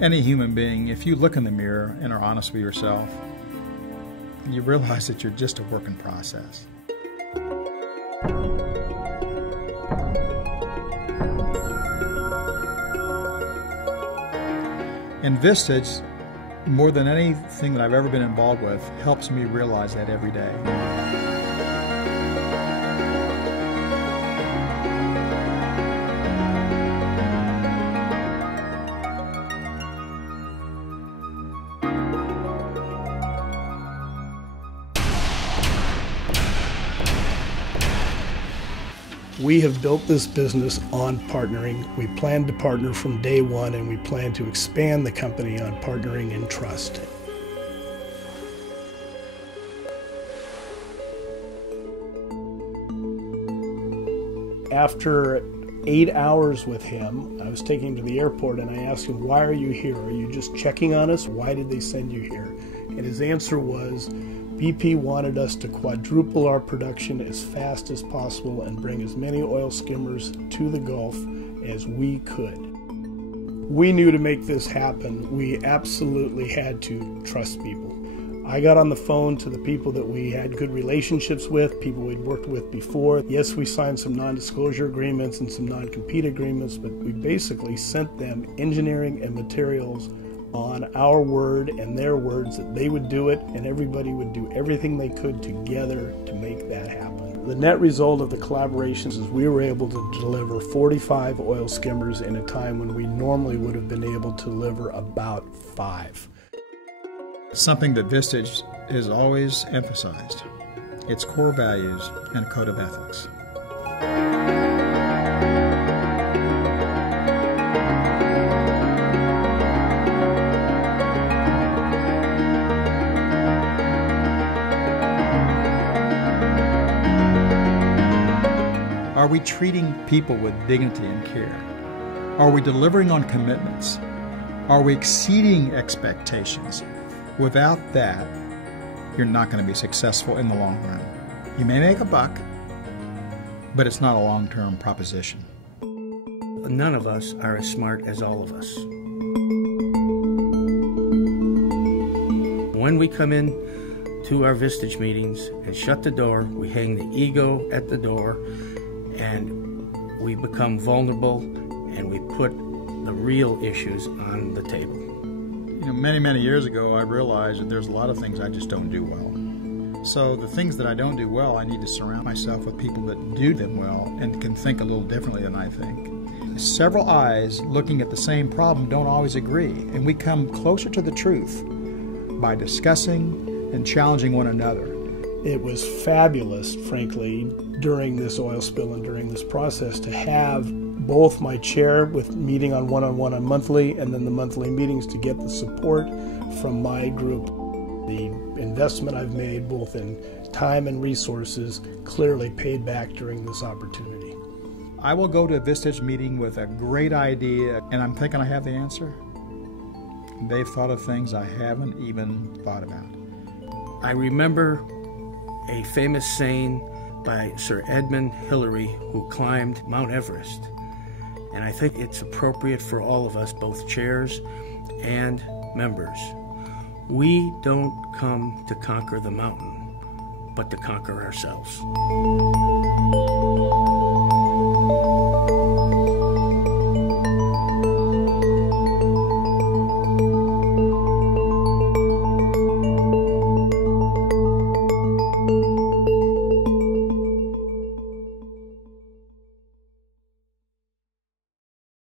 Any human being, if you look in the mirror and are honest with yourself, you realize that you're just a work in process. And Vistage, more than anything that I've ever been involved with, helps me realize that every day. We have built this business on partnering. We plan to partner from day one, and we plan to expand the company on partnering and trust. After 8 hours with him, I was taking him to the airport and I asked him, "Why are you here? Are you just checking on us? Why did they send you here?" And his answer was, BP wanted us to quadruple our production as fast as possible and bring as many oil skimmers to the Gulf as we could. We knew to make this happen, we absolutely had to trust people. I got on the phone to the people that we had good relationships with, people we'd worked with before. Yes, we signed some non-disclosure agreements and some non-compete agreements, but we basically sent them engineering and materials on our word and their words that they would do it, and everybody would do everything they could together to make that happen. The net result of the collaborations is we were able to deliver 45 oil skimmers in a time when we normally would have been able to deliver about 5. Something that Vistage has always emphasized, its core values and a code of ethics. Are we treating people with dignity and care? Are we delivering on commitments? Are we exceeding expectations? Without that, you're not going to be successful in the long run. You may make a buck, but it's not a long-term proposition. None of us are as smart as all of us. When we come in to our Vistage meetings and shut the door, we hang the ego at the door, and we become vulnerable, and we put the real issues on the table. You know, many years ago, I realized that there's a lot of things I just don't do well. So the things that I don't do well, I need to surround myself with people that do them well and can think a little differently than I think. Several eyes looking at the same problem don't always agree, and we come closer to the truth by discussing and challenging one another. It was fabulous, frankly, during this oil spill and during this process to have both my chair with meeting on one-on-one on monthly and then the monthly meetings to get the support from my group. The investment I've made both in time and resources clearly paid back during this opportunity. I will go to a Vistage meeting with a great idea and I'm thinking I have the answer. They've thought of things I haven't even thought about. I remember a famous saying by Sir Edmund Hillary, who climbed Mount Everest. And I think it's appropriate for all of us, both chairs and members. We don't come to conquer the mountain, but to conquer ourselves.